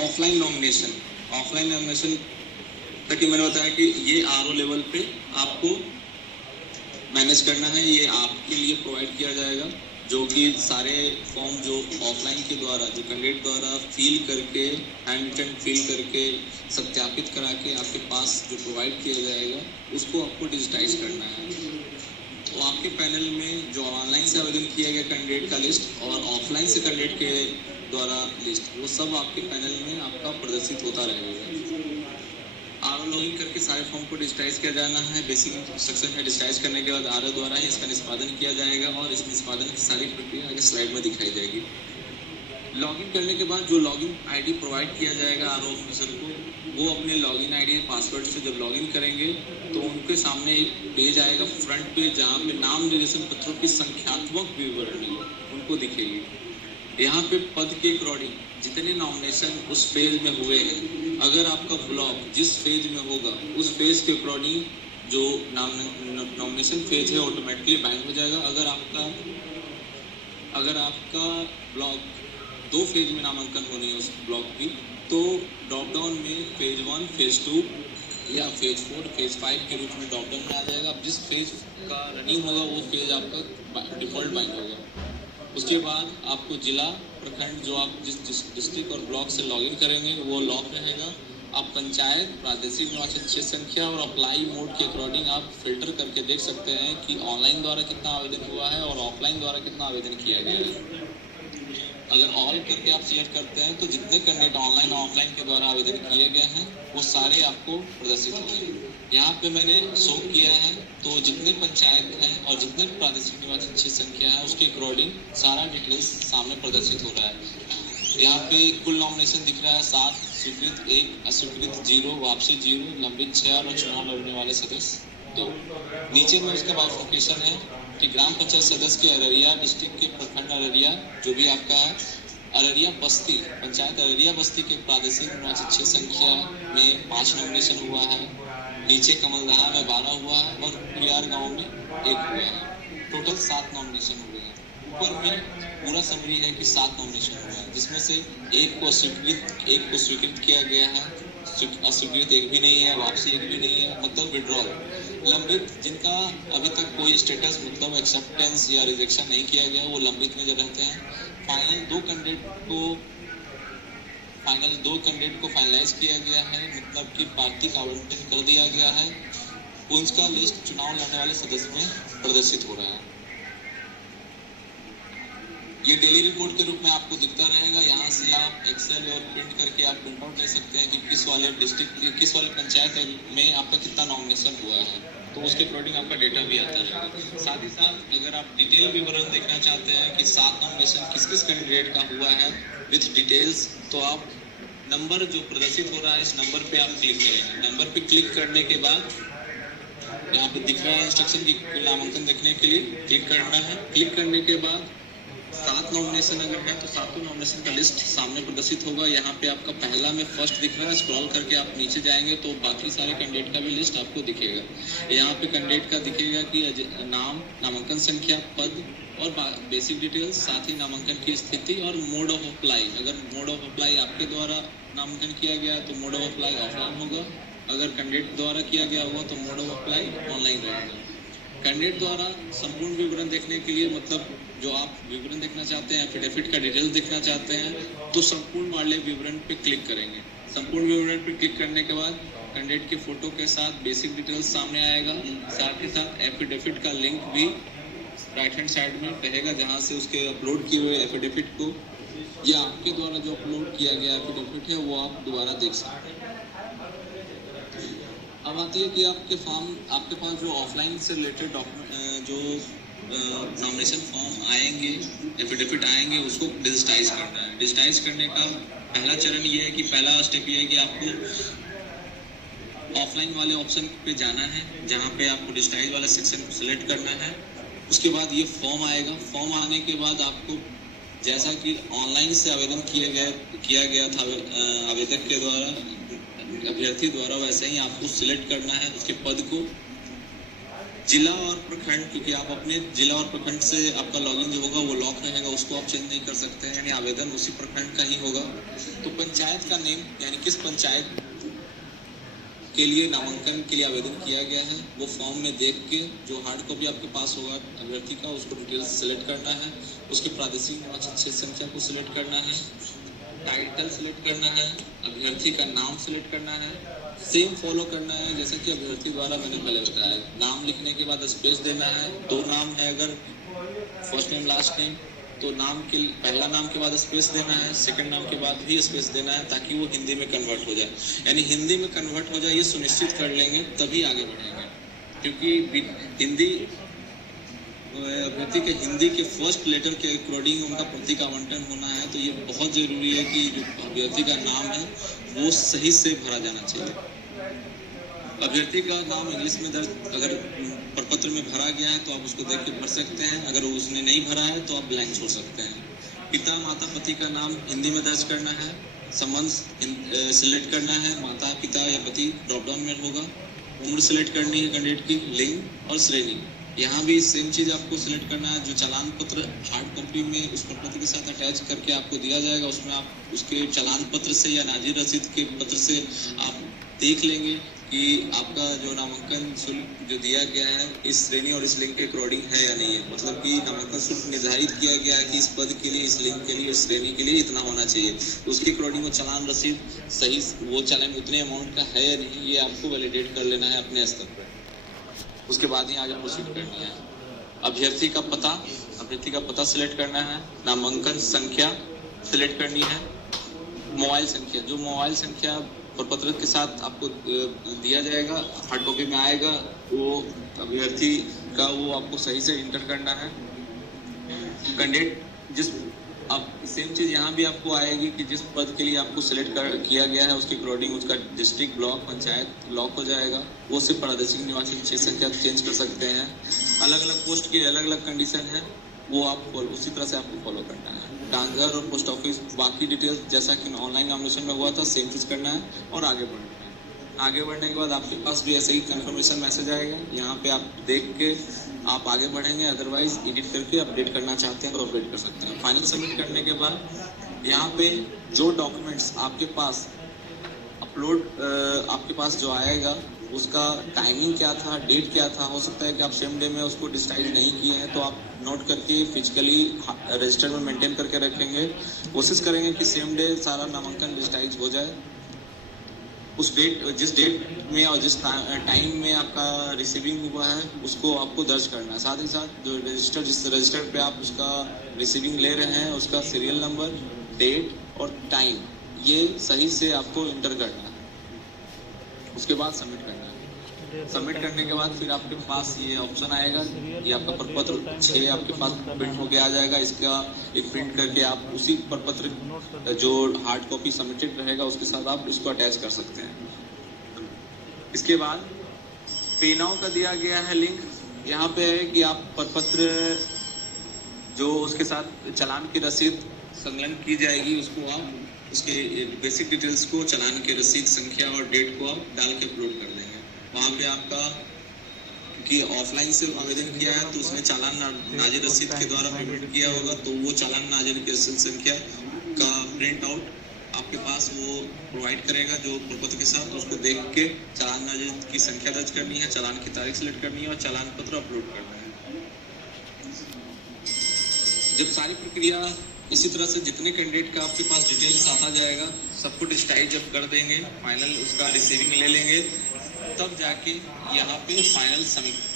Offline nomination तक मैंने बताया कि ये आरओ लेवल पे आपको मैनेज करना है। ये आपके लिए प्रोवाइड किया जाएगा, जो कि सारे फॉर्म जो ऑफलाइन के द्वारा, जो कैंडिडेट द्वारा फिल करके, हैंड रिटन फिल करके, सत्यापित करा के आपके पास जो प्रोवाइड किया जाएगा, उसको आपको डिजिटाइज करना है। तो आपके पैनल में जो ऑनलाइन से आवेदन किया गया कैंडिडेट का लिस्ट और ऑफलाइन से कैंडिडेट के द्वारा लिस्ट, वो सब आपके पैनल में आपका प्रदर्शित होता रहेगा। आरओ लॉगिन करके सारे फॉर्म को डिजिटाइज किया जाना है। बेसिक इंस्ट्रक्शन है, डिजिटाइज करने के बाद आरओ द्वारा ही इसका निष्पादन किया जाएगा और इस निष्पादन की सारी प्रक्रिया आगे स्लाइड में दिखाई जाएगी। लॉगिन करने के बाद जो लॉगिन आईडी प्रोवाइड किया जाएगा आरओ ऑफिसर को, वो अपने लॉगिन आईडी पासवर्ड से जब लॉगिन करेंगे तो उनके सामने एक पेज आएगा फ्रंट पेज, जहाँ पे नाम निर्देशन पत्रों की संख्यात्मक विवरणी उनको दिखेगी। यहाँ पे पद के अकॉर्डिंग जितने नॉमिनेशन उस फेज में हुए हैं, अगर आपका ब्लॉक जिस फेज में होगा उस फेज के अकॉर्डिंग जो नॉमिनेशन फेज है ऑटोमेटिकली बाइंड हो जाएगा। अगर आपका ब्लॉक 2 फेज में नामांकन होनी है उस ब्लॉक की, तो ड्रॉप डाउन में फेज 1, फेज 2 या फेज 4, फेज 5 के रूप में ड्रॉप डाउन में आ जाएगा। अब जिस फेज का रनिंग होगा वो फेज आपका डिफॉल्ट बाइंड होगा। उसके बाद आपको जिला, प्रखंड, जो आप जिस डिस्ट्रिक्ट और ब्लॉक से लॉगिन करेंगे वो लॉक रहेगा। आप पंचायत, प्रादेशिक निर्वाचन क्षेत्र संख्या और अप्लाई मोड के अकॉर्डिंग आप फिल्टर करके देख सकते हैं कि ऑनलाइन द्वारा कितना आवेदन हुआ है और ऑफलाइन द्वारा कितना आवेदन किया गया है। अगर ऑल करके आप सिलेक्ट करते हैं तो जितने कैंडिडेट ऑनलाइन और ऑफलाइन के द्वारा आवेदन किए गए हैं वो सारे आपको प्रदर्शित होंगे। यहाँ पे मैंने शो किया है, तो जितने पंचायत हैं और जितने प्रादेशिक निर्वाचन क्षेत्र संख्या है उसके अकॉर्डिंग सारा डिटेल्स सामने प्रदर्शित हो रहा है। यहाँ पे कुल नॉमिनेशन दिख रहा है 7, स्वीकृत 1, अस्वीकृत 0, वापसी 0, लंबित 6 और चुनाव लड़ने वाले सदस्य 2। नीचे में उसका बाइफर्केशन है कि ग्राम पंचायत सदस्य के अररिया डिस्ट्रिक्ट के प्रखंड अररिया जो भी आपका है, अररिया बस्ती पंचायत अररिया बस्ती के प्रादेशिक निर्वाचन क्षेत्र संख्या में 5 नॉमिनेशन हुआ है। नीचे कमलदहा में 12 हुआ है और कुरियार गांव में 1 हुआ है। टोटल 7 नॉमिनेशन हुए हैं। ऊपर में पूरा समरी है कि 7 नॉमिनेशन हुआ है, जिसमें से 1 को स्वीकृत किया गया है, अस्वीकृत 1 भी नहीं है, वापसी 1 भी नहीं है, मतलब विड्रॉल। लंबित जिनका अभी तक कोई स्टेटस मतलब एक्सेप्टेंस या रिजेक्शन नहीं किया गया, वो लंबित में जब रहते हैं। फाइनल 2 कैंडिडेट को फाइनलाइज किया गया है, मतलब कि पार्टी का आवंटन कर दिया गया है। उनका लिस्ट चुनाव लड़ने वाले सदस्य में प्रदर्शित हो रहा है। ये डेली रिपोर्ट के रूप में आपको दिखता रहेगा। यहाँ से आप एक्सेल और प्रिंट करके आप प्रिंट आउट ले सकते हैं कि किस वाले डिस्ट्रिक्ट, किस वाले पंचायत में आपका कितना नॉमिनेशन हुआ है, तो उसके अकॉर्डिंग आपका डेटा भी आता रहेगा। साथ ही साथ अगर आप डिटेल विवरण देखना चाहते हैं कि 7 नॉमिनेशन किस किस कैंडिडेट का हुआ है विथ डिटेल्स, तो आप नंबर जो प्रदर्शित हो रहा है इस नंबर पे आप क्लिक करेंगे। नंबर पे क्लिक करने के बाद यहाँ पे दिख रहा है इंस्ट्रक्शन की कुल नामांकन देखने के लिए क्लिक करना है। क्लिक करने के बाद 7 नॉमिनेशन अगर है तो 7 नॉमिनेशन का लिस्ट सामने प्रदर्शित होगा। यहाँ पे आपका पहला में फर्स्ट दिख रहा है। स्क्रॉल करके आप नीचे जाएंगे तो बाकी सारे कैंडिडेट का भी लिस्ट आपको दिखेगा। यहाँ पे कैंडिडेट का दिखेगा कि नाम, नामांकन संख्या, पद और बेसिक डिटेल्स, साथ ही नामांकन की स्थिति और मोड ऑफ अप्लाई। अगर मोड ऑफ अप्लाई आपके द्वारा नामांकन किया गया है तो मोड ऑफ अप्लाई ऑफलाइन होगा। अगर कैंडिडेट द्वारा किया गया होगा तो मोड ऑफ अप्लाई ऑनलाइन रहेगा। कैंडिडेट द्वारा संपूर्ण विवरण देखने के लिए, मतलब जो आप विवरण देखना चाहते हैं, एफिडेविट का डिटेल्स देखना चाहते हैं, तो संपूर्ण वाले विवरण पे क्लिक करेंगे। संपूर्ण विवरण पे क्लिक करने के बाद कैंडिडेट के फोटो के साथ बेसिक डिटेल्स सामने आएगा। साथ ही साथ एफिडेविट का लिंक भी राइट हैंड साइड में रहेगा, जहां से उसके अपलोड किए हुए एफिडेविट को या आपके द्वारा जो अपलोड किया गया एफिडेविट है वो आप दोबारा देख सकते हैं। अब आती है कि आपके पास जो ऑफलाइन से रिलेटेड जो नॉमिनेशन फॉर्म आएंगे, एफिडेविट आएंगे, उसको डिजिटाइज करना है। डिजिटाइज करने का पहला चरण ये है कि पहला स्टेप ये है कि आपको ऑफलाइन वाले ऑप्शन पे जाना है, जहाँ पे आपको डिजिटाइज वाला सेक्शन को सिलेक्ट करना है। उसके बाद ये फॉर्म आएगा। फॉर्म आने के बाद आपको, जैसा कि ऑनलाइन से आवेदन किया गया था आवेदक के द्वारा अभ्यर्थी द्वारा वैसे ही आपको सिलेक्ट करना है उसके पद को। जिला और प्रखंड, क्योंकि आप अपने जिला और प्रखंड से आपका लॉगिन जो होगा वो लॉक रहेगा, उसको आप चेंज नहीं कर सकते हैं, यानी आवेदन उसी प्रखंड का ही होगा। तो पंचायत का नेम, यानी किस पंचायत के लिए नामांकन के लिए आवेदन किया गया है, वो फॉर्म में देख के जो हार्ड कॉपी आपके पास होगा अभ्यर्थी का, उसको डिटेल्स सेलेक्ट करना है। उसके प्रादेशिक निवासी क्षेत्र संख्या को सिलेक्ट करना है, टाइटल सिलेक्ट करना है, अभ्यर्थी का नाम सिलेक्ट करना है, सेम फॉलो करना है जैसे कि अभ्यर्थी द्वारा मैंने पहले बताया। नाम लिखने के बाद स्पेस देना है। 2 नाम है अगर फर्स्ट नेम लास्ट नेम, तो नाम के पहला नाम के बाद स्पेस देना है, सेकंड नाम के बाद भी स्पेस देना है, ताकि वो हिंदी में कन्वर्ट हो जाए। यानी हिंदी में कन्वर्ट हो जाए ये सुनिश्चित कर लेंगे तभी आगे बढ़ेंगे, क्योंकि हिंदी अभ्यर्थी के हिंदी के फर्स्ट लेटर के अकॉर्डिंग उनका प्रतीक आवंटन होना है। तो ये बहुत ज़रूरी है कि जो अभ्यर्थी का नाम है वो सही से भरा जाना चाहिए। अभ्यर्थी का नाम इंग्लिश में दर्ज अगर प्रपत्र में भरा गया है तो आप उसको देख के भर सकते हैं, अगर उसने नहीं भरा है तो आप ब्लैंक छोड़ सकते हैं। पिता माता पति का नाम हिंदी में दर्ज करना है, संबंध सिलेक्ट करना है, माता पिता या पति ड्रॉप डाउन में होगा। उम्र सिलेक्ट करनी है कैंडिडेट की, लिंग और श्रेणी। यहाँ भी सेम चीज़ आपको सिलेक्ट करना है। जो चालान पत्र हार्ड कॉपी में उस प्रपत्र के साथ अटैच करके आपको दिया जाएगा, उसमें आप उसके चालान पत्र से या नाजिर रसीद के पत्र से आप देख लेंगे कि आपका जो नामांकन शुल्क जो दिया गया है इस श्रेणी और इस लिंग के अकॉर्डिंग है या नहीं है। मतलब कि नामांकन शुल्क निर्धारित किया गया है कि इस पद के लिए, इस लिंग के लिए, इस श्रेणी के लिए इतना होना चाहिए, तो उसके अकॉर्डिंग वो चालान रसीद सही, वो चालान उतने अमाउंट का है या नहीं, ये आपको वैलिडेट कर लेना है अपने स्तर पर। उसके बाद ही आगे प्रोसीड करनी है। अभ्यर्थी का पता सिलेक्ट करना है, नामांकन संख्या सिलेक्ट करनी है, मोबाइल संख्या, जो मोबाइल संख्या प्रपत्र के साथ आपको दिया जाएगा, हार्ड कॉपी में आएगा, वो अभ्यर्थी का वो आपको सही से इंटर करना है। कैंडिडेट जिस अब सेम चीज़ यहाँ भी आपको आएगी कि जिस पद के लिए आपको सिलेक्ट किया गया है उसके अकॉर्डिंग उसका डिस्ट्रिक्ट, ब्लॉक, पंचायत लॉक हो जाएगा। वो सिर्फ प्रादेशिक निवासी क्षेत्र संख्या चेंज कर सकते हैं। अलग अलग पोस्ट की अलग अलग कंडीशन है, वो आप उसी तरह से आपको फॉलो करना है। डाकघर और पोस्ट ऑफिस बाकी डिटेल्स जैसा कि ऑनलाइन नॉमिनेशन में हुआ था सेम चीज़ करना है और आगे बढ़ना है। आगे बढ़ने के बाद आपके पास भी ऐसे ही कंफर्मेशन मैसेज आएगा, यहाँ पे आप देख के आप आगे बढ़ेंगे, अदरवाइज एडिट करके अपडेट करना चाहते हैं तो अपडेट कर सकते हैं। फाइनल सबमिट करने के बाद यहाँ पे जो डॉक्यूमेंट्स आपके पास अपलोड आपके पास जो आएगा उसका टाइमिंग क्या था, डेट क्या था, हो सकता है कि आप सेम डे में उसको डिजिटाइज नहीं किए हैं, तो आप नोट करके फिजिकली रजिस्टर में मेंटेन करके रखेंगे। कोशिश करेंगे कि सेम डे सारा नामांकन डिजिटाइज हो जाए। उस डेट, जिस डेट में और जिस टाइम में आपका रिसीविंग हुआ है उसको आपको दर्ज करना है। साथ ही साथ जो रजिस्टर, जिस रजिस्टर पे आप उसका रिसीविंग ले रहे हैं उसका सीरियल नंबर, डेट और टाइम ये सही से आपको इंटर करना है। उसके बाद सबमिट करना है। सबमिट करने के बाद फिर आपके पास ये ऑप्शन आएगा, ये आपका प्रपत्र 6 आपके पास प्रिंट होके आ जाएगा। इसका एक प्रिंट करके आप उसी प्रपत्र जो हार्ड कॉपी सबमिटेड रहेगा उसके साथ आप इसको अटैच कर सकते हैं। इसके बाद पे नाउ का दिया गया है लिंक, यहाँ पे है कि आप प्रपत्र जो उसके साथ चालान की रसीद संलग्न की जाएगी उसको आप उसके बेसिक डिटेल्स को, चालान की रसीद संख्या और डेट को आप डाल के अपलोड कर देंगे। वहाँ पे आपका कि ऑफलाइन से आवेदन किया है तो उसने चालान नाजिर रसीद के द्वारा पेमेंट किया होगा, तो वो चालान नाजिर की रसीद संख्या का प्रिंट आउट आपके पास वो प्रोवाइड करेगा जो प्रपत्र के साथ। उसको देख के चालान नाजिर की संख्या दर्ज करनी है, चालान की तारीख सेलेक्ट करनी है और चालान पत्र अपलोड करना है। जब सारी प्रक्रिया इसी तरह से जितने कैंडिडेट का आपके पास डिटेल्स आता जाएगा सबको डिजिटाइज जब कर देंगे, फाइनल उसका रिसीविंग ले लेंगे, तब जाके यहाँ पे फाइनल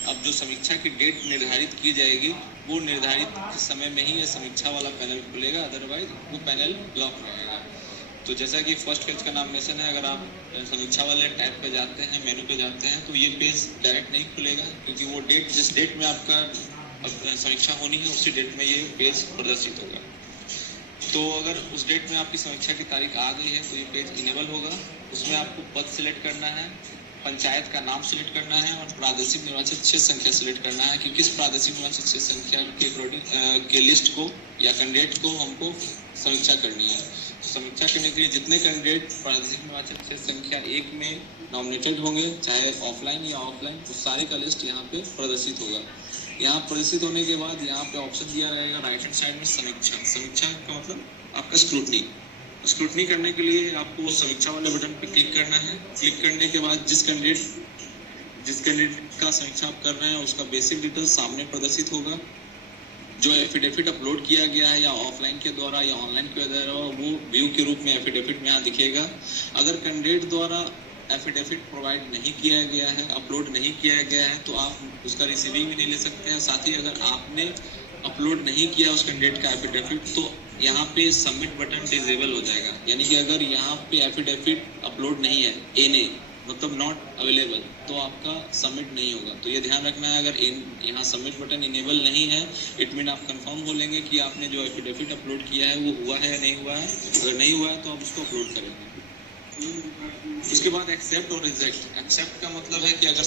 अब जो समीक्षा की डेट निर्धारित की जाएगी वो निर्धारित समय में ही ये समीक्षा वाला पैनल खुलेगा, अदरवाइज वो पैनल ब्लॉक रहेगा। तो जैसा कि फर्स्ट फेज का नॉमिनेशन है, अगर आप समीक्षा वाले टैब पे जाते हैं, मेनू पे जाते हैं, तो ये पेज डायरेक्ट नहीं खुलेगा, क्योंकि वो डेट जिस डेट में आपका समीक्षा होनी है उसी डेट में ये पेज प्रदर्शित होगा। तो अगर उस डेट में आपकी समीक्षा की तारीख आ गई है तो ये पेज इनेबल होगा। उसमें आपको पद सिलेक्ट करना है, पंचायत का नाम सिलेक्ट करना है और प्रादेशिक निर्वाचन क्षेत्र संख्या सिलेक्ट करना है कि किस प्रादेशिक निर्वाचन क्षेत्र संख्या के अकॉर्डिंग के लिस्ट को या कैंडिडेट को हमको समीक्षा करनी है। समीक्षा करने के लिए जितने कैंडिडेट प्रादेशिक निर्वाचन क्षेत्र संख्या 1 में नॉमिनेटेड होंगे, चाहे ऑफलाइन या ऑफलाइन, उस सारे का लिस्ट यहाँ पे प्रदर्शित होगा। यहाँ प्रदर्शित होने के बाद यहाँ पे ऑप्शन दिया रहेगा राइट हैंड साइड में समीक्षा। समीक्षा का मतलब आपका स्क्रूटनी करने के लिए आपको समीक्षा वाले बटन पे क्लिक करना है। क्लिक करने के बाद जिस कैंडिडेट का समीक्षा आप कर रहे हैं उसका बेसिक डिटेल सामने प्रदर्शित होगा। जो एफिडेविट अपलोड किया गया है या ऑफलाइन के द्वारा या ऑनलाइन के द्वारा, वो व्यू के रूप में एफिडेविट में यहाँ दिखेगा। अगर कैंडिडेट द्वारा एफिडेविट प्रोवाइड नहीं किया गया है, अपलोड नहीं किया गया है, तो आप उसका रिसीविंग भी नहीं ले सकते हैं। साथ ही अगर आपने अपलोड नहीं किया उस कैंडिडेट का एफिडेविट, तो यहाँ पे सबमिट बटन डिसेबल हो जाएगा। यानी कि अगर यहाँ पे एफिडेविट अपलोड नहीं है, एनए मतलब नॉट अवेलेबल, तो आपका सबमिट नहीं होगा। तो ये ध्यान रखना है, अगर यहाँ सबमिट बटन इनेबल नहीं है, इट मीन आप कंफर्म हो लेंगे कि आपने जो एफिडेविट अपलोड किया है वो हुआ है या नहीं हुआ है। अगर नहीं हुआ है तो आप उसको अपलोड करेंगे। उसके बाद एक्सेप्ट और रिजेक्ट। एक्सेप्ट का मतलब है कि अगर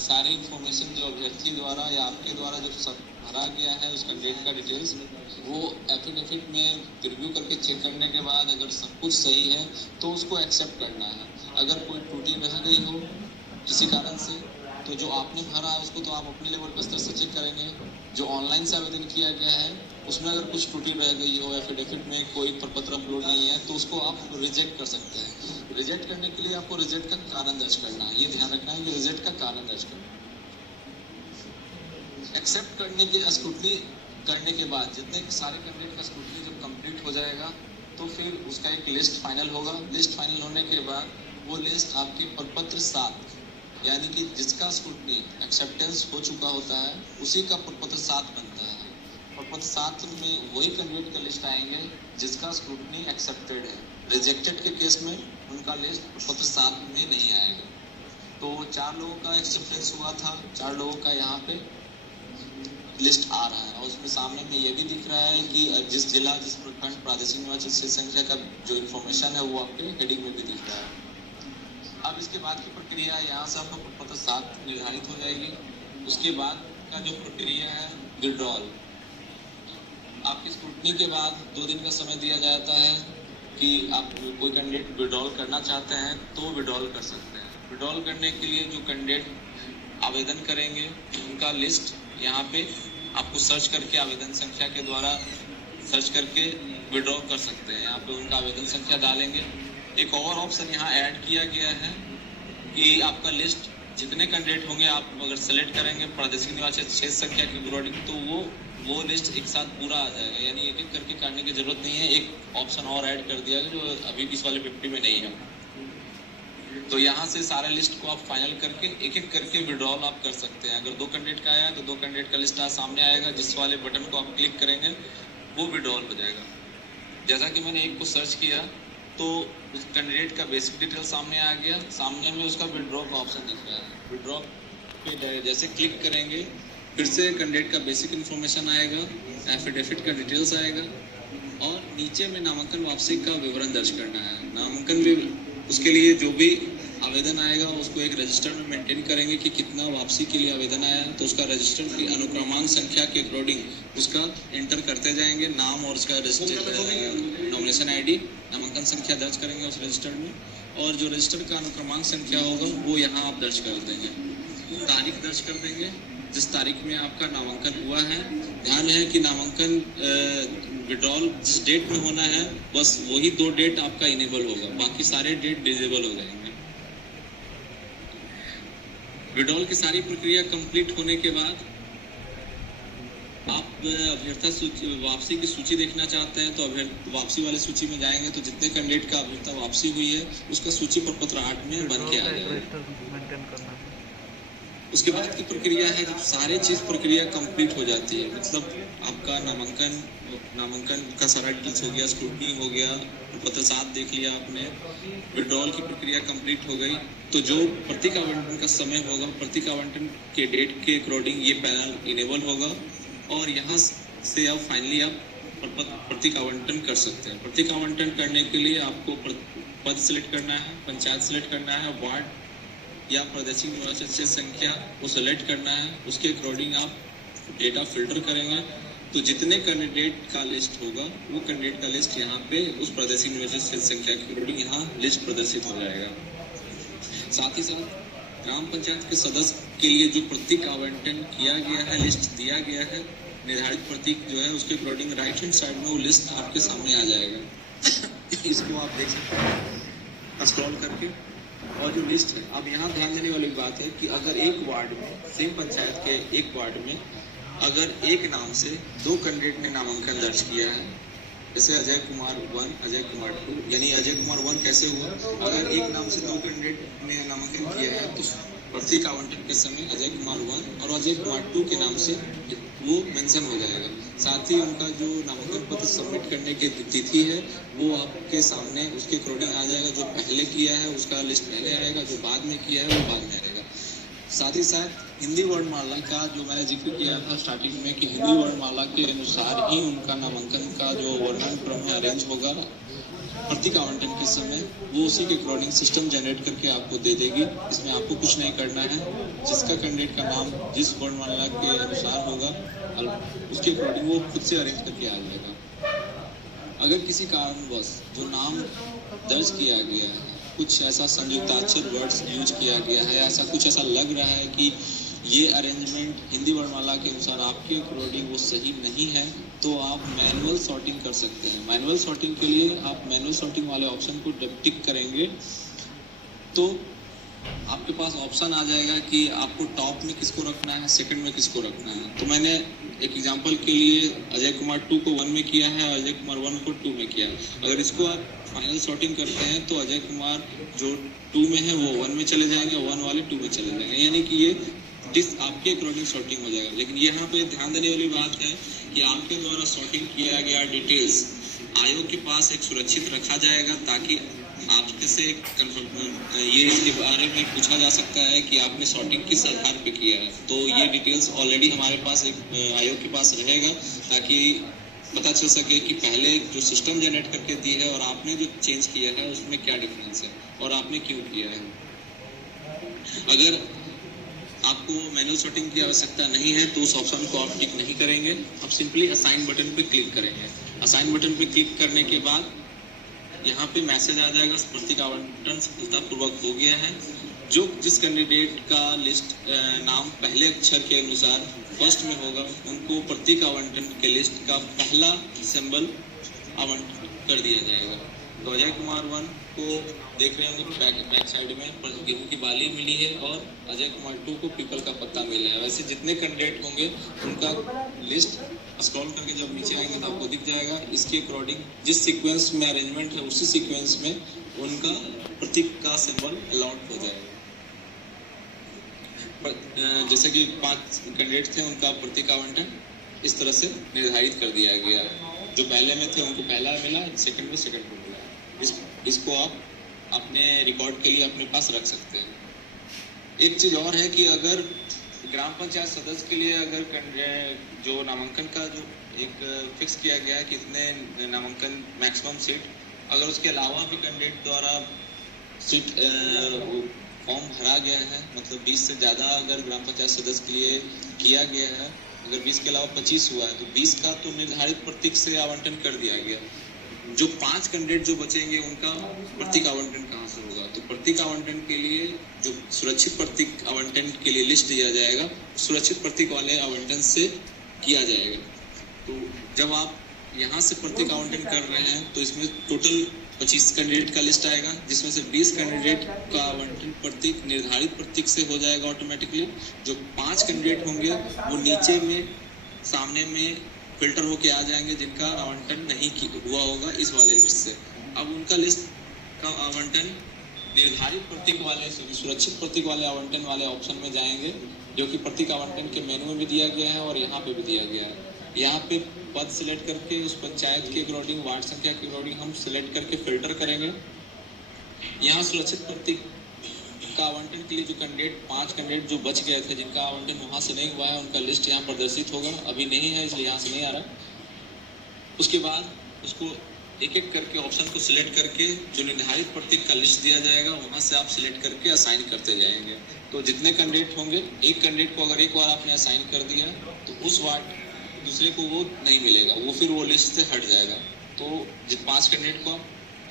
सारी इंफॉर्मेशन जो अभ्यर्थी द्वारा या आपके द्वारा जो भरा गया है उसका डेट का डिटेल्स, वो एफिडेविट में रिव्यू करके चेक करने के बाद अगर सब कुछ सही है तो उसको एक्सेप्ट करना है। अगर कोई त्रुटि रह गई हो किसी कारण से, तो जो आपने भरा है उसको तो आप अपने लेवल पर स्तर से चेक करेंगे। जो ऑनलाइन से आवेदन किया गया है उसमें अगर कुछ त्रुटि रह गई हो, एफिडेविट में कोई प्रपत्र अपलोड नहीं है, तो उसको आप रिजेक्ट कर सकते हैं। रिजेक्ट करने के लिए आपको रिजेक्ट का कारण दर्ज करना है। ये ध्यान रखना है कि रिजेक्ट का कारण दर्ज करना है। एक्सेप्ट करने के स्क्रूटनी करने के बाद जितने सारे कैंडिडेट का स्क्रूटनी जब कंप्लीट हो जाएगा तो फिर उसका एक लिस्ट फाइनल होगा। लिस्ट फाइनल होने के बाद वो लिस्ट आपके प्रपत्र 7, यानी कि जिसका स्क्रूटनी एक्सेप्टेंस हो चुका होता है उसी का प्रपत्र 7 बनता है। प्रपत्र 7 में वही कैंडिडेट का लिस्ट आएंगे जिसका स्क्रूटनी एक्सेप्टेड है। रिजेक्टेड के केस में उनका लिस्ट प्रपत्र 7 में नहीं आएगा। तो 4 लोगों का एक्सेप्टेंस हुआ था, 4 लोगों का यहाँ पे लिस्ट आ रहा है और उसमें सामने में ये भी दिख रहा है कि जिस जिला, जिस प्रखंड, प्रादेशिक निर्वाचन क्षेत्र संख्या का जो इन्फॉर्मेशन है वो आपके हेडिंग में भी दिख रहा है। अब इसके बाद की प्रक्रिया, यहाँ से आपका प्रपत्र 7 निर्धारित हो जाएगी। उसके बाद का जो प्रक्रिया है विड्रॉल। आपकी स्क्रूटनी के बाद 2 दिन का समय दिया जाता है कि आप कोई कैंडिडेट विड्रॉल करना चाहते हैं तो विड्रॉल कर सकते हैं। विड्रॉल करने के लिए जो कैंडिडेट आवेदन करेंगे उनका लिस्ट यहाँ पे आपको सर्च करके आवेदन संख्या के द्वारा सर्च करके विड्रॉ कर सकते हैं। यहाँ पे उनका आवेदन संख्या डालेंगे। एक और ऑप्शन यहाँ ऐड किया गया है कि आपका लिस्ट जितने कैंडिडेट होंगे आप अगर सेलेक्ट करेंगे प्रादेशिक निर्वाचन क्षेत्र संख्या के अकॉर्डिंग, तो वो लिस्ट एक साथ पूरा आ जाएगा। यानी एक एक करके काटने की जरूरत नहीं है। एक ऑप्शन और ऐड कर दिया गया जो अभी इस वाले 50 में नहीं है। तो यहाँ से सारा लिस्ट को आप फाइनल करके एक एक करके विड्रॉल आप कर सकते हैं। अगर 2 कैंडिडेट का आया तो 2 कैंडिडेट का लिस्ट सामने आएगा। जिस वाले बटन को आप क्लिक करेंगे वो विड्रॉल हो जाएगा। जैसा कि मैंने एक को सर्च किया तो उस कैंडिडेट का बेसिक डिटेल सामने आ गया। सामने में उसका विड्रॉ का ऑप्शन दिख रहा है। विड्रॉ पे जैसे क्लिक करेंगे फिर से कैंडिडेट का बेसिक इन्फॉर्मेशन आएगा, एफिडेविट का डिटेल्स आएगा और नीचे में नामांकन वापसी का विवरण दर्ज करना है। नामांकन भी उसके लिए जो भी आवेदन आएगा उसको एक रजिस्टर में मेंटेन करेंगे कि कितना वापसी के लिए आवेदन आया है। तो उसका रजिस्टर की अनुक्रमांक संख्या के अकॉर्डिंग उसका एंटर करते जाएंगे। नाम और उसका नॉमिनेशन आईडी, नामांकन संख्या दर्ज करेंगे उस रजिस्टर में और जो रजिस्टर का अनुक्रमांक संख्या होगा वो यहाँ आप दर्ज कर देंगे। तारीख दर्ज कर देंगे जिस तारीख में आपका नामांकन हुआ है। ध्यान है कि नामांकन विड्रॉल जिस डेट में होना है बस वही 2 डेट आपका इनेबल होगा, बाकी सारे डेट डिसेबल हो जाएंगे। विड्रॉल की सारी प्रक्रिया कंप्लीट होने के बाद आप अभ्यर्था वापसी की सूची देखना चाहते हैं तो वापसी वाले सूची में जाएंगे तो जितने कैंडिडेट का अभ्यर्था वापसी हुई है उसका सूची प्रपत्र 8 में बन के आ जाएगा। उसके बाद की प्रक्रिया है जब सारे चीज़ प्रक्रिया कंप्लीट हो जाती है, मतलब आपका नामांकन का सारा डिटेल्स हो गया, स्क्रूटनी हो गया, प्रपत्र 7 देख लिया आपने, विड्रॉल की प्रक्रिया कंप्लीट हो गई, तो जो प्रतीक आवंटन का समय होगा प्रतीक आवंटन के डेट के अकॉर्डिंग ये पैनल इनेबल होगा और यहाँ से अब फाइनली आप प्रतीक आवंटन कर सकते हैं। प्रतीक आवंटन करने के लिए आपको पद सिलेक्ट करना है, पंचायत सिलेक्ट करना है, वार्ड या प्रादेशिक निर्वाचन क्षेत्र संख्या को सेलेक्ट करना है। उसके अकॉर्डिंग आप डेटा फिल्टर करेंगे तो जितने कैंडिडेट का लिस्ट होगा वो कैंडिडेट का लिस्ट यहाँ पे उस प्रादेशिक निर्वाचन क्षेत्र संख्या के अकॉर्डिंग यहाँ लिस्ट प्रदर्शित हो जाएगा। साथ ही साथ ग्राम पंचायत के सदस्य के लिए जो प्रतीक आवंटन किया गया है, लिस्ट दिया गया है, निर्धारित प्रतीक जो है उसके अकॉर्डिंग राइट हैंड साइड में वो लिस्ट आपके सामने आ जाएगा। इसको आप देख सकते हैं स्क्रॉल करके। और जो लिस्ट है, अब यहाँ ध्यान देने वाली बात है कि अगर एक वार्ड में, सेम पंचायत के एक वार्ड में अगर एक नाम से दो कैंडिडेट ने नामांकन दर्ज किया है, जैसे अजय कुमार 1, अजय कुमार 2, यानी अजय कुमार 1 कैसे हुआ, अगर एक नाम से दो कैंडिडेट ने नामांकन किया है तो प्रतीक आवंटन के समय अजय कुमार 1 और अजय कुमार 2 के नाम से वो मेंशन हो जाएगा। साथ ही उनका जो नामांकन पत्र सबमिट करने की तिथि है वो आपके सामने उसके अकॉर्डिंग आ जाएगा। जो पहले किया है उसका लिस्ट पहले आएगा, जो बाद में किया है वो बाद में आएगा। साथ ही साथ हिंदी वर्णमाला का जो मैंने जिक्र किया था स्टार्टिंग में कि हिंदी वर्णमाला के अनुसार ही उनका नामांकन का जो वर्णन क्रम है अरेंज होगा प्रतीक आवंटन के समय, वो उसी के अकॉर्डिंग सिस्टम जनरेट करके आपको दे देगी। इसमें आपको कुछ नहीं करना है, जिसका कैंडिडेट का नाम जिस वर्णमाला के अनुसार होगा उसके अकॉर्डिंग वो खुद से अरेंज करके आ जाएगा। अगर किसी कारणवश जो नाम दर्ज किया गया है कुछ ऐसा संयुक्ताक्षर वर्ड्स यूज किया गया है, ऐसा कुछ ऐसा लग रहा है कि ये अरेंजमेंट हिंदी वर्णमाला के अनुसार आपके अकॉर्डिंग वो सही नहीं है, तो आप मैनुअल सॉर्टिंग कर सकते हैं। मैनुअल सॉर्टिंग के लिए आप मैनुअल सॉर्टिंग वाले ऑप्शन को टिक करेंगे तो आपके पास ऑप्शन आ जाएगा कि आपको टॉप में किसको रखना है, सेकंड में किसको रखना है। तो मैंने एक एग्जांपल के लिए अजय कुमार 2 को 1 में किया है, अजय कुमार 1 को 2 में किया है। अगर इसको आप फाइनल सॉर्टिंग करते हैं तो अजय कुमार जो 2 में है वो 1 में चले जाएंगे, 1 वाले 2 में चले जाएंगे, यानी कि ये जिस आपके अकॉर्डिंग सॉर्टिंग हो जाएगा। लेकिन यहाँ पे ध्यान देने वाली बात है कि आपके द्वारा सॉर्टिंग किया गया डिटेल्स आयोग के पास एक सुरक्षित रखा जाएगा, ताकि आपके से ये इसके बारे में पूछा जा सकता है कि आपने सॉर्टिंग किस आधार पे किया है। तो ये डिटेल्स ऑलरेडी हमारे पास एक आयोग के पास रहेगा, ताकि पता चल सके कि पहले जो सिस्टम जनरेट करके दी है और आपने जो चेंज किया है उसमें क्या डिफरेंस है और आपने क्यों किया है। अगर आपको मैनुअल सॉर्टिंग की आवश्यकता नहीं है तो उस ऑप्शन को आप टिक नहीं करेंगे, आप सिंपली असाइन बटन पे क्लिक करेंगे। असाइन बटन पे क्लिक करने के बाद यहाँ पे मैसेज आ जाएगा प्रतीक आवंटन सफलतापूर्वक हो गया है। जो जिस कैंडिडेट का लिस्ट नाम पहले अक्षर के अनुसार फर्स्ट में होगा उनको प्रतीक आवंटन के लिस्ट का पहला सिंबल आवंटन कर दिया जाएगा। तो अजय कुमार 1 को देख रहे होंगे बैक साइड में गेहूं की बाली मिली है और अजय कुमार 2 को पीपल का पत्ता मिला है। वैसे जितने कैंडिडेट होंगे उनका लिस्ट स्क्रॉल करके जब नीचे आएंगे तो आपको दिख जाएगा। इसके अकॉर्डिंग जिस सीक्वेंस में अरेंजमेंट है उसी सीक्वेंस में उनका प्रतीक का सिंबल अलॉट हो जाएगा। जैसे कि 5 कैंडिडेट थे उनका प्रतीक आवंटन इस तरह से निर्धारित कर दिया गया। जो पहले में थे उनको पहला मिला, सेकंड में सेकंड को मिला। इसको आप अपने रिकॉर्ड के लिए अपने पास रख सकते हैं। एक चीज़ और है कि अगर ग्राम पंचायत सदस्य के लिए अगर जो नामांकन का जो एक फिक्स किया गया है कि इतने नामांकन मैक्सिमम सीट, अगर उसके अलावा भी कैंडिडेट द्वारा सीट फॉर्म भरा गया है, मतलब 20 से ज़्यादा अगर ग्राम पंचायत सदस्य के लिए किया गया है, अगर 20 के अलावा 25 हुआ है तो 20 का तो निर्धारित प्रतीक से आवंटन कर दिया गया। जो 5 कैंडिडेट जो बचेंगे उनका प्रतीक आवंटन कहाँ से होगा, तो प्रतीक आवंटन के लिए जो सुरक्षित प्रतीक आवंटन के लिए लिस्ट दिया जाएगा सुरक्षित प्रतीक वाले आवंटन से किया जाएगा। तो जब आप यहाँ से प्रतीक आवंटन कर रहे हैं तो इसमें टोटल 25 कैंडिडेट का लिस्ट आएगा, जिसमें से 20 कैंडिडेट का आवंटन प्रतीक निर्धारित प्रतीक से हो जाएगा ऑटोमेटिकली। जो 5 कैंडिडेट होंगे वो नीचे में सामने में फिल्टर होके आ जाएंगे जिनका आवंटन नहीं हुआ होगा इस वाले लिस्ट से। अब उनका लिस्ट का आवंटन निर्धारित प्रतीक वाले सुरक्षित प्रतीक वाले आवंटन वाले ऑप्शन में जाएंगे, जो कि प्रतीक आवंटन के मेनू में भी दिया गया है और यहाँ पे भी दिया गया है। यहाँ पे पद सिलेक्ट करके उस पंचायत के अकॉर्डिंग वार्ड संख्या के अकॉर्डिंग हम सिलेक्ट करके फिल्टर करेंगे। यहाँ सुरक्षित प्रतीक का आवंटन के लिए जो कैंडिडेट 5 कैंडिडेट जो बच गए थे जिनका आवंटन वहाँ से नहीं हुआ है उनका लिस्ट यहाँ प्रदर्शित होगा। अभी नहीं है इसलिए यहाँ से नहीं आ रहा। उसके बाद उसको एक एक करके ऑप्शन को सिलेक्ट करके जो निर्धारित प्रतीक का लिस्ट दिया जाएगा वहाँ से आप सिलेक्ट करके असाइन करते जाएंगे। तो जितने कैंडिडेट होंगे, एक कैंडिडेट को अगर एक बार आपने असाइन कर दिया तो उस वार्ड दूसरे को वो नहीं मिलेगा, वो फिर वो लिस्ट से हट जाएगा। तो 5 कैंडिडेट को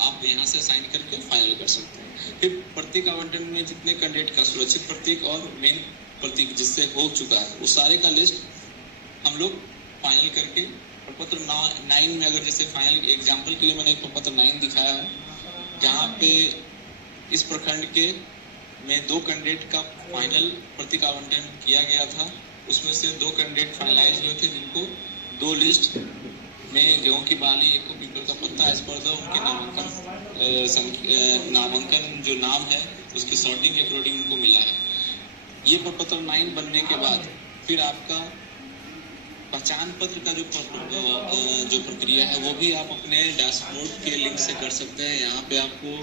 आप यहाँ से असाइन करके फाइनल कर सकते हैं। फिर प्रत्येक आवंटन में जितने कैंडिडेट का सुरक्षित प्रतीक और मेन प्रतीक जिससे हो चुका है उस सारे का लिस्ट हम लोग फाइनल करके प्रपत्र 9 में, अगर जैसे फाइनल एग्जाम्पल के लिए मैंने प्रपत्र 9 दिखाया है, जहाँ पे इस प्रखंड के में 2 कैंडिडेट का फाइनल प्रतीक आवंटन किया गया था। उसमें से 2 कैंडिडेट फाइनलाइज हुए थे जिनको 2 लिस्ट में गेहूं की बाली, एक पीपल का पत्ता एज पर द उनके नामांकन जो नाम है उसकी सॉर्टिंग के अकॉर्डिंग उनको मिला है। ये प्रपत्र 9 बनने के बाद फिर आपका पहचान पत्र का जो प्रक्रिया है वो भी आप अपने डैशबोर्ड के लिंक से कर सकते हैं। यहाँ पे आपको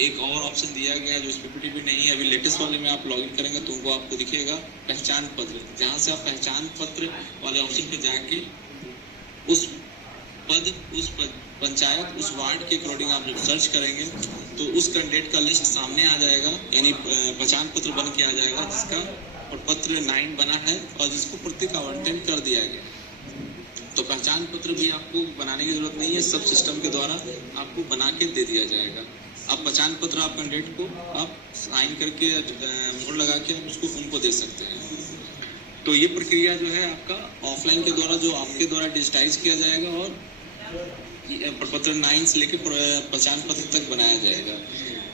एक और ऑप्शन दिया गया है जो इस पीपीटी में नहीं है, अभी लेटेस्ट वाले में आप लॉगिन करेंगे तो उनको आपको दिखेगा पहचान पत्र, जहाँ से आप पहचान पत्र वाले ऑप्शन पे जाके उस पंचायत, उस वार्ड के अकॉर्डिंग आप जब सर्च करेंगे तो उस कैंडिडेट का लिस्ट सामने आ जाएगा, यानी पहचान पत्र बन के आ जाएगा जिसका प्रपत्र 9 बना है और जिसको प्रतीक आवंटन कर दिया गया। तो पहचान पत्र भी आपको बनाने की जरूरत नहीं है, सब सिस्टम के द्वारा आपको बना के दे दिया जाएगा। अब पहचान पत्र आप कैंडिडेट को आप साइन करके मोहर लगा के आप उसको उनको दे सकते हैं। तो ये प्रक्रिया जो है आपका ऑफलाइन के द्वारा जो आपके द्वारा डिजिटाइज किया जाएगा और प्रपत्र 9 से लेकर पहचान पत्र तक बनाया जाएगा।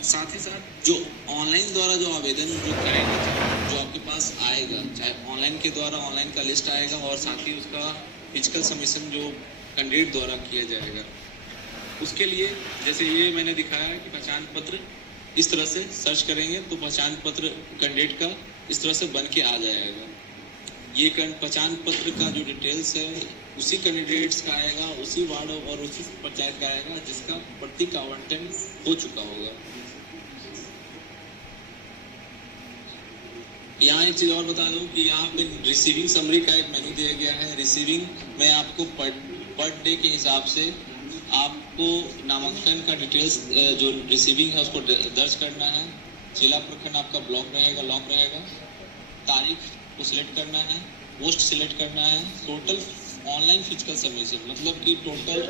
साथ ही साथ जो ऑनलाइन द्वारा जो आवेदन जो करेंगे, जो आपके पास आएगा, चाहे ऑनलाइन के द्वारा ऑनलाइन का लिस्ट आएगा और साथ ही उसका फिजिकल सबमिशन जो कैंडिडेट द्वारा किया जाएगा, उसके लिए जैसे ये मैंने दिखाया है कि पहचान पत्र इस तरह से सर्च करेंगे तो पहचान पत्र कैंडिडेट का इस तरह से बन के आ जाएगा। ये पहचान पत्र का जो डिटेल्स है उसी कैंडिडेट्स का आएगा, उसी वार्ड और उसी पंचायत का आएगा जिसका प्रतीक आवंटन हो चुका होगा। यहाँ एक चीज और बता दूं कि यहाँ पे रिसीविंग समरी का एक मेन्यू दिया गया है। रिसीविंग में आपको पर डे के हिसाब से आपको नामांकन का डिटेल्स जो रिसीविंग है उसको दर्ज करना है। जिला प्रखंड आपका ब्लॉक रहेगा, लॉक रहेगा, तारीख को सिलेक्ट करना है, पोस्ट सिलेक्ट करना है, टोटल ऑनलाइन फिजिकल सबमिशन मतलब कि टोटल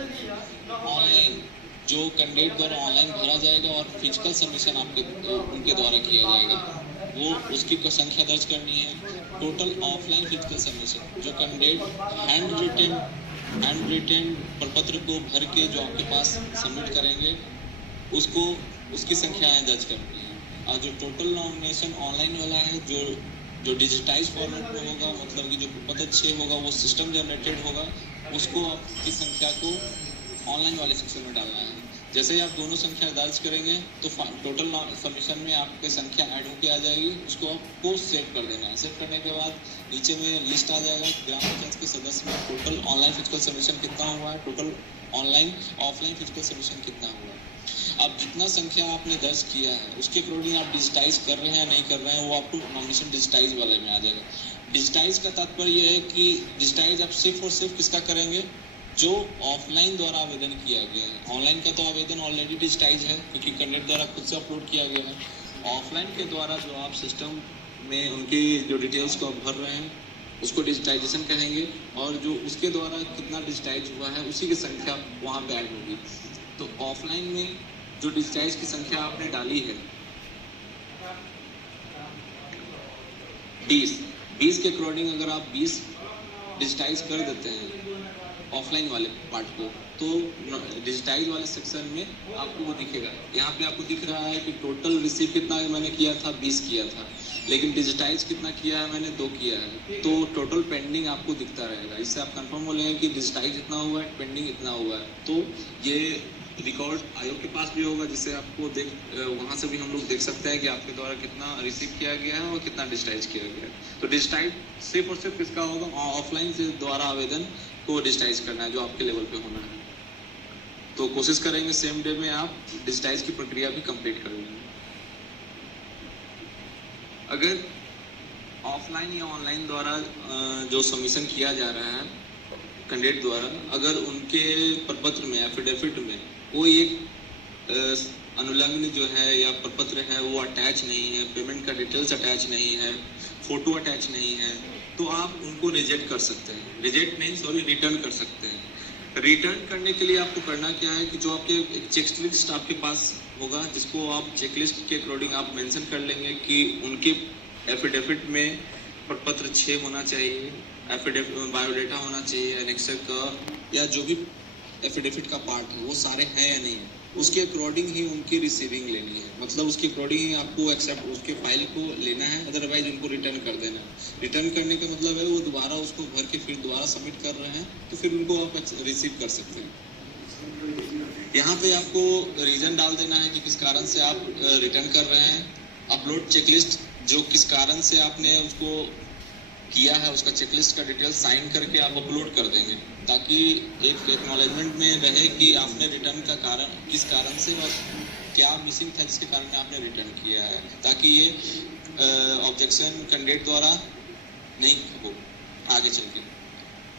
ऑनलाइन जो कैंडिडेट द्वारा ऑनलाइन भरा जाएगा और फिजिकल सबमिशन आपके उनके द्वारा किया जाएगा वो उसकी संख्या दर्ज करनी है। टोटल ऑफलाइन फिजिकल सबमिशन जो कैंडिडेट हैंड रिटेन प्रपत्र को भर के जो आपके पास सबमिट करेंगे उसको उसकी संख्याएं दर्ज करनी है। और जो टोटल नॉमिनेशन ऑनलाइन वाला है जो डिजिटाइज फॉर्मेट में होगा, मतलब कि जो प्रपत्र 6 होगा वो सिस्टम जनरेटेड होगा, उसको आपकी संख्या को ऑनलाइन वाले सेक्शन में डालना है। जैसे ही आप दोनों संख्या दर्ज करेंगे तो टोटल सबमिशन में आपकी संख्या ऐड होकर आ जाएगी, उसको आपको सेव कर देना है। सेव करने के बाद नीचे में लिस्ट आ जाएगा ग्राम पंचायत के सदस्य में टोटल ऑनलाइन फिजिकल सबमिशन कितना हुआ है, total online offline physical submission कितना हुआ है। अब जितना संख्या आपने दर्ज किया है उसके अकॉर्डिंग आप डिजिटाइज कर रहे हैं नहीं कर रहे हैं वो आपको नॉमिनेशन डिजिटाइज वाले में आ जाएगा। डिजिटाइज का तात्पर्य यह है कि डिजिटाइज आप सिर्फ और सिर्फ किसका करेंगे, जो ऑफलाइन द्वारा आवेदन किया गया है। ऑनलाइन का तो आवेदन ऑलरेडी डिजिटाइज है क्योंकि कैंडिडेट द्वारा खुद से अपलोड किया गया है। ऑफलाइन के द्वारा जो आप सिस्टम में उनकी जो डिटेल्स को भर रहे हैं उसको डिजिटाइजेशन कहेंगे और जो उसके द्वारा कितना डिजिटाइज हुआ है उसी की संख्या वहाँ पे ऐड होगी। तो ऑफलाइन में जो डिजिटाइज की संख्या आपने डाली है 20 के अकॉर्डिंग अगर आप 20 डिजिटाइज कर देते हैं ऑफलाइन वाले पार्ट को तो डिजिटाइज वाले सेक्शन में आपको वो दिखेगा। यहाँ पे आपको दिख रहा है कि टोटल रिसीव कितना मैंने किया था, 20 किया था, लेकिन डिजिटाइज कितना किया है मैंने, 2 किया है। तो टोटल पेंडिंग आपको दिखता रहेगा। इससे आप कंफर्म हो लेंगे कि डिजिटाइज इतना हुआ है, पेंडिंग इतना हुआ है। तो ये रिकॉर्ड आयोग के पास भी होगा जिससे आपको वहाँ से भी हम लोग देख सकते हैं कि आपके द्वारा कितना रिसीव किया गया है और कितना डिजिटाइज किया गया है। तो डिजिटाइज सिर्फ और सिर्फ किसका होगा, ऑफलाइन से द्वारा आवेदन को डिजिटाइज करना है जो आपके लेवल पे होना है। तो कोशिश करेंगे सेम डे में आप डिजिटाइज की प्रक्रिया भी कंप्लीट कर लेंगे। अगर ऑफलाइन या ऑनलाइन द्वारा जो सबमिशन किया जा रहा है कैंडिडेट द्वारा, अगर उनके प्रपत्र में एफिडेविट में कोई एक अनुलग्न जो है या प्रपत्र है वो अटैच नहीं है, पेमेंट का डिटेल्स अटैच नहीं है, फोटो अटैच नहीं है, तो आप उनको रिजेक्ट कर सकते हैं, रिजेक्ट नहीं सॉरी रिटर्न कर सकते हैं। रिटर्न करने के लिए आपको करना क्या है कि जो आपके एक चेकलिस्ट आपके पास होगा, जिसको आप चेकलिस्ट के अकॉर्डिंग आप मेंशन कर लेंगे कि उनके एफिडेविट में प्रपत्र 6 होना चाहिए, एफिडेविट बायोडाटा होना चाहिए, एनेक्सर का या जो भी एफिडेविट का पार्ट है वो सारे हैं या नहीं है, उसके अकॉर्डिंग ही उनकी रिसीविंग लेनी है। मतलब उसके अकॉर्डिंग ही आपको एक्सेप्ट उसके फाइल को लेना है, अदरवाइज उनको रिटर्न कर देना है। रिटर्न करने का मतलब है वो दोबारा उसको भर के फिर दोबारा सबमिट कर रहे हैं तो फिर उनको आप रिसीव कर सकते हैं। यहाँ पे आपको रीजन डाल देना है कि किस कारण से आप रिटर्न कर रहे हैं। अपलोड चेकलिस्ट, जो किस कारण से आपने उसको किया है उसका चेकलिस्ट का डिटेल साइन करके आप अपलोड कर देंगे, ताकि एक एक्नॉलेजमेंट में रहे कि आपने रिटर्न का कारण किस कारण से और क्या मिसिंग था जिसके कारण आपने रिटर्न किया है, ताकि ये ऑब्जेक्शन कैंडिडेट द्वारा नहीं हो आगे चल के।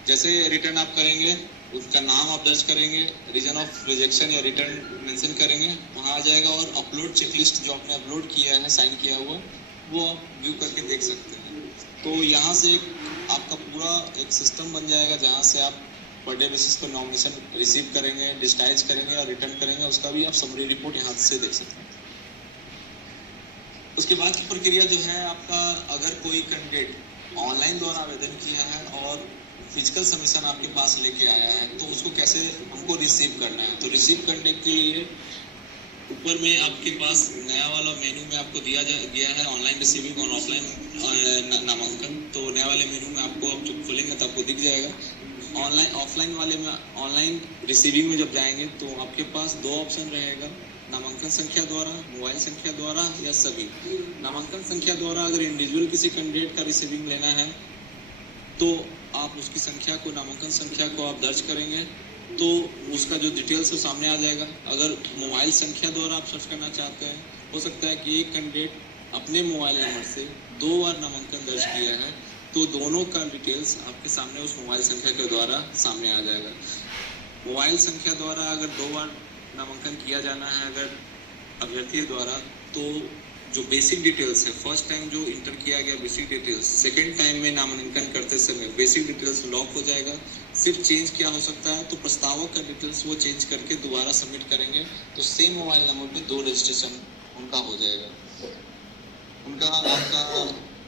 जैसे रिटर्न आप करेंगे उसका नाम आप दर्ज करेंगे, रीजन ऑफ रिजेक्शन या रिटर्न मेंशन करेंगे, वहाँ आ जाएगा। और अपलोड चेकलिस्ट जो आपने अपलोड किया है साइन किया हुआ वो आप व्यू करके देख सकते हैं। तो यहाँ से आपका पूरा एक सिस्टम बन जाएगा जहाँ से आप पर डे बेसिस पर नॉमिनेशन रिसीव करेंगे, डिस्चार्ज करेंगे और रिटर्न करेंगे, उसका भी आप समरी रिपोर्ट यहाँ से देख सकते हैं। उसके बाद की प्रक्रिया जो है आपका, अगर कोई कैंडिडेट ऑनलाइन द्वारा आवेदन किया है और फिजिकल सबमिशन आपके पास लेके आया है तो उसको कैसे हमको रिसीव करना है। तो रिसीव करने के लिए ऊपर में आपके पास नया वाला मेनू में आपको दिया गया है ऑनलाइन रिसीविंग और ऑफलाइन नामांकन। तो नया वाले मेनू में आपको अब जब खोलेंगे तो आपको दिख जाएगा। ऑनलाइन ऑफलाइन वाले में ऑनलाइन रिसीविंग में जब जाएंगे तो आपके पास 2 ऑप्शन रहेगा, नामांकन संख्या द्वारा, मोबाइल संख्या द्वारा या सभी। नामांकन संख्या द्वारा अगर इंडिविजुअल किसी कैंडिडेट का रिसीविंग लेना है तो आप उसकी संख्या को, नामांकन संख्या को आप दर्ज करेंगे तो उसका जो डिटेल्स है सामने आ जाएगा। अगर मोबाइल संख्या द्वारा आप सर्च करना चाहते हैं, हो सकता है कि एक कैंडिडेट अपने मोबाइल नंबर से 2 बार नामांकन दर्ज किया है तो दोनों का डिटेल्स आपके सामने उस मोबाइल संख्या के द्वारा सामने आ जाएगा। मोबाइल संख्या द्वारा अगर 2 बार नामांकन किया जाना है अगर अभ्यर्थी द्वारा, तो जो बेसिक डिटेल्स है, फर्स्ट टाइम जो इंटर किया गया बेसिक डिटेल्स, सेकेंड टाइम में नामांकन करते समय बेसिक डिटेल्स लॉक हो जाएगा। सिर्फ चेंज क्या हो सकता है, तो प्रस्तावक का डिटेल्स वो चेंज करके दोबारा सबमिट करेंगे तो सेम मोबाइल नंबर पे 2 रजिस्ट्रेशन उनका हो जाएगा। उनका आपका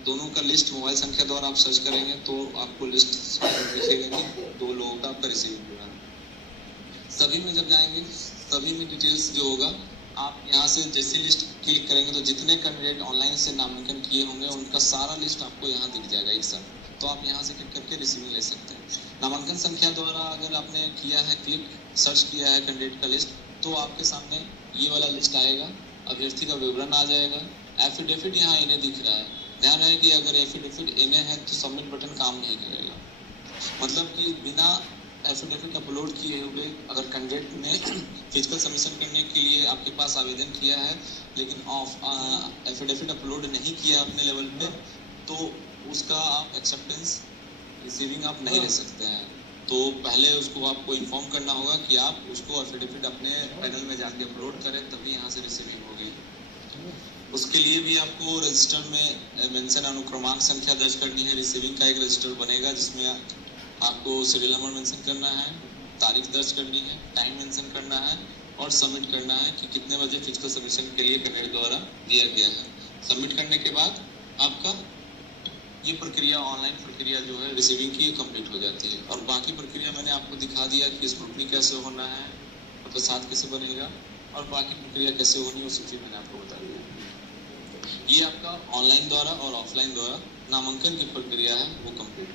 दोनों का लिस्ट मोबाइल संख्या द्वारा आप सर्च करेंगे तो आपको लिस्ट दिखेगा कि 2 लोगों का आपका रिसीविंग हुआ है। सभी में जब जाएंगे सभी में डिटेल्स जो होगा, आप यहाँ से जैसे लिस्ट क्लिक करेंगे तो जितने कैंडिडेट ऑनलाइन से नामांकन किए होंगे उनका सारा लिस्ट आपको यहाँ दिख जाएगा एक साथ। तो आप यहाँ से क्लिक करके रिसीविंग ले सकते हैं। नामांकन संख्या द्वारा अगर आपने किया है क्लिक, सर्च किया है कैंडिडेट का लिस्ट, तो आपके सामने ये वाला लिस्ट आएगा, अभ्यर्थी का विवरण आ जाएगा। एफिडेविट यहाँ इन्हें दिख रहा है, ध्यान रहे कि अगर एफिडेविट इन्हें है तो सबमिट बटन काम नहीं करेगा। मतलब कि बिना एफिडेविट अपलोड किए हुए अगर कैंडिडेट ने फिजिकल सबमिशन करने के लिए आपके पास आवेदन किया है लेकिन एफिडेविट अपलोड नहीं किया अपने लेवल पे, तो उसका आप एक्सेप्टेंस रिसीविंग आप नहीं ले सकते हैं। तो पहले उसको आपको इन्फॉर्म करना होगा कि आप उसको एफिडेविट अपने पैनल में जाके अपलोड करें, तभी यहाँ से रिसीविंग होगी। उसके लिए भी आपको रजिस्टर में मेंशन अनुक्रमांक संख्या दर्ज करनी है। रिसीविंग का एक रजिस्टर बनेगा जिसमें आपको सीरियल नंबर मेंशन करना है, तारीख दर्ज करनी है, टाइम मेंशन करना है और सबमिट करना है कि कितने बजे फिजिकल सबमिशन के लिए कैंडिडेट द्वारा दिया गया है। सबमिट करने के बाद आपका ये प्रक्रिया, ऑनलाइन प्रक्रिया जो है रिसीविंग की, कंप्लीट हो जाती है। और बाकी प्रक्रिया मैंने आपको दिखा दिया कि स्क्रूटनी कैसे होना है, प्रसाद कैसे बनेगा और बाकी प्रक्रिया कैसे होनी है, वो सब चीज़ मैंने आपको बता दिया। ये आपका ऑनलाइन द्वारा और ऑफलाइन द्वारा नामांकन की प्रक्रिया है वो कंप्लीट।